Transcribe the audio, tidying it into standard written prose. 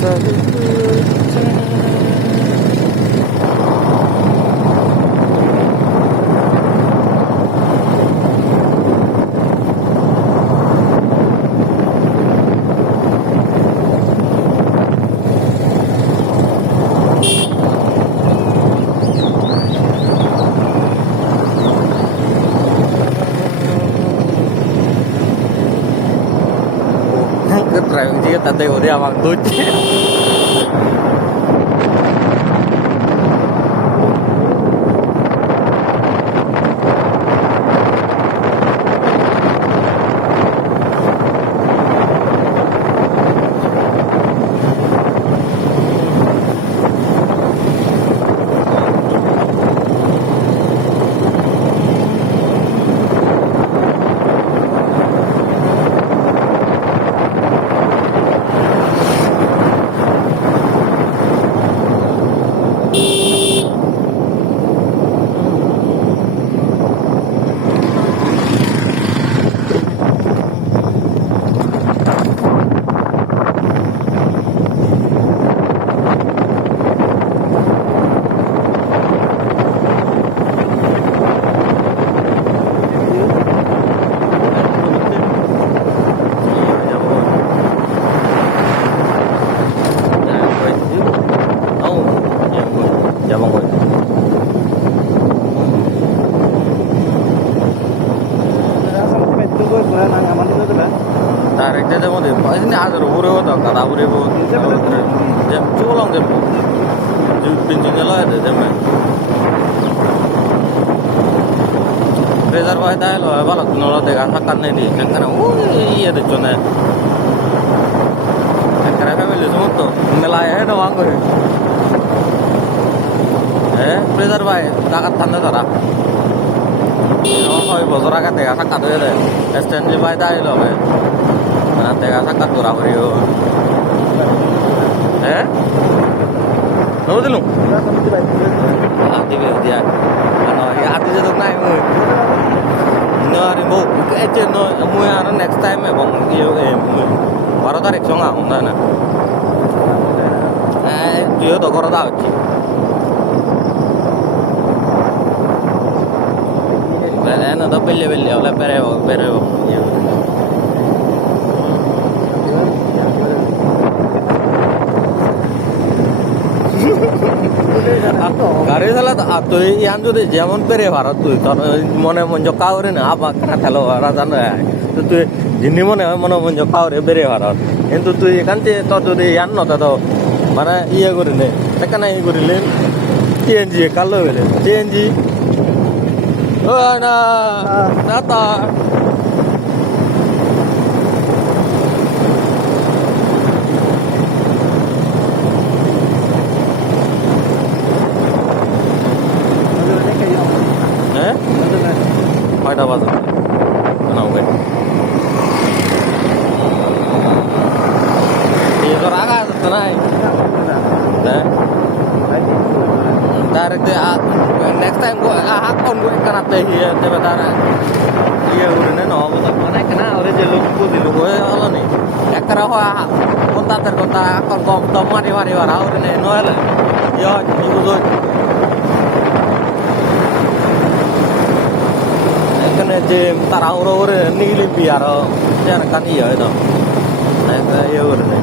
Driving dia tadi udah waktu. Direct aja mau deh, ini ada rumor itu, kata rumor itu, jam culang jam, bensinnya lah ada jam. Reserve aja loh, balak nol deh, asakan ini, karena, iya deh cuna, karena family semua tuh, ngelaya ada uang gue, reserve aja, kakak tanda cara. Oh, ibu surah kan tega sakat tuh deh, stand di bawah tadi loh, mana tega sakat tuh ramurio, nol dulu, hati dia, ano ya hati jatuh naik, nggak mau, kece no, mau yang next time ya bang, iya, baru tarik songa, mana, dia tuh korang tahu sih. Ano to pelle wala pero গাড়ি চালাতে তুই ইয়ান যদি যেমন পেরে ভাড়া তুই তোর মনে মন কাউরে না আবার কানা খেলো ভাড়া জানো তো তুই যিনি মনে হয় মনে মন কাউরে বেড়ে ভাড়া কিন্তু তুই এখান থেকে তোর যদি ইয়ান নতা তো মানে ইয়ে করে নে এখানে ই করিলে সিএনজি কালো বেলে CNG na nata kayda baza na oke ye to raga tanai direct next time go hakon go kana te hiya te batara iya urine no bola mana kana ore je look ko dilu go ala ni ekara ho konta ter konta akon kom to mari mari wara urine no ala yo ibu ekane je tara ore ni li biar jar kan iya itu nah iya urine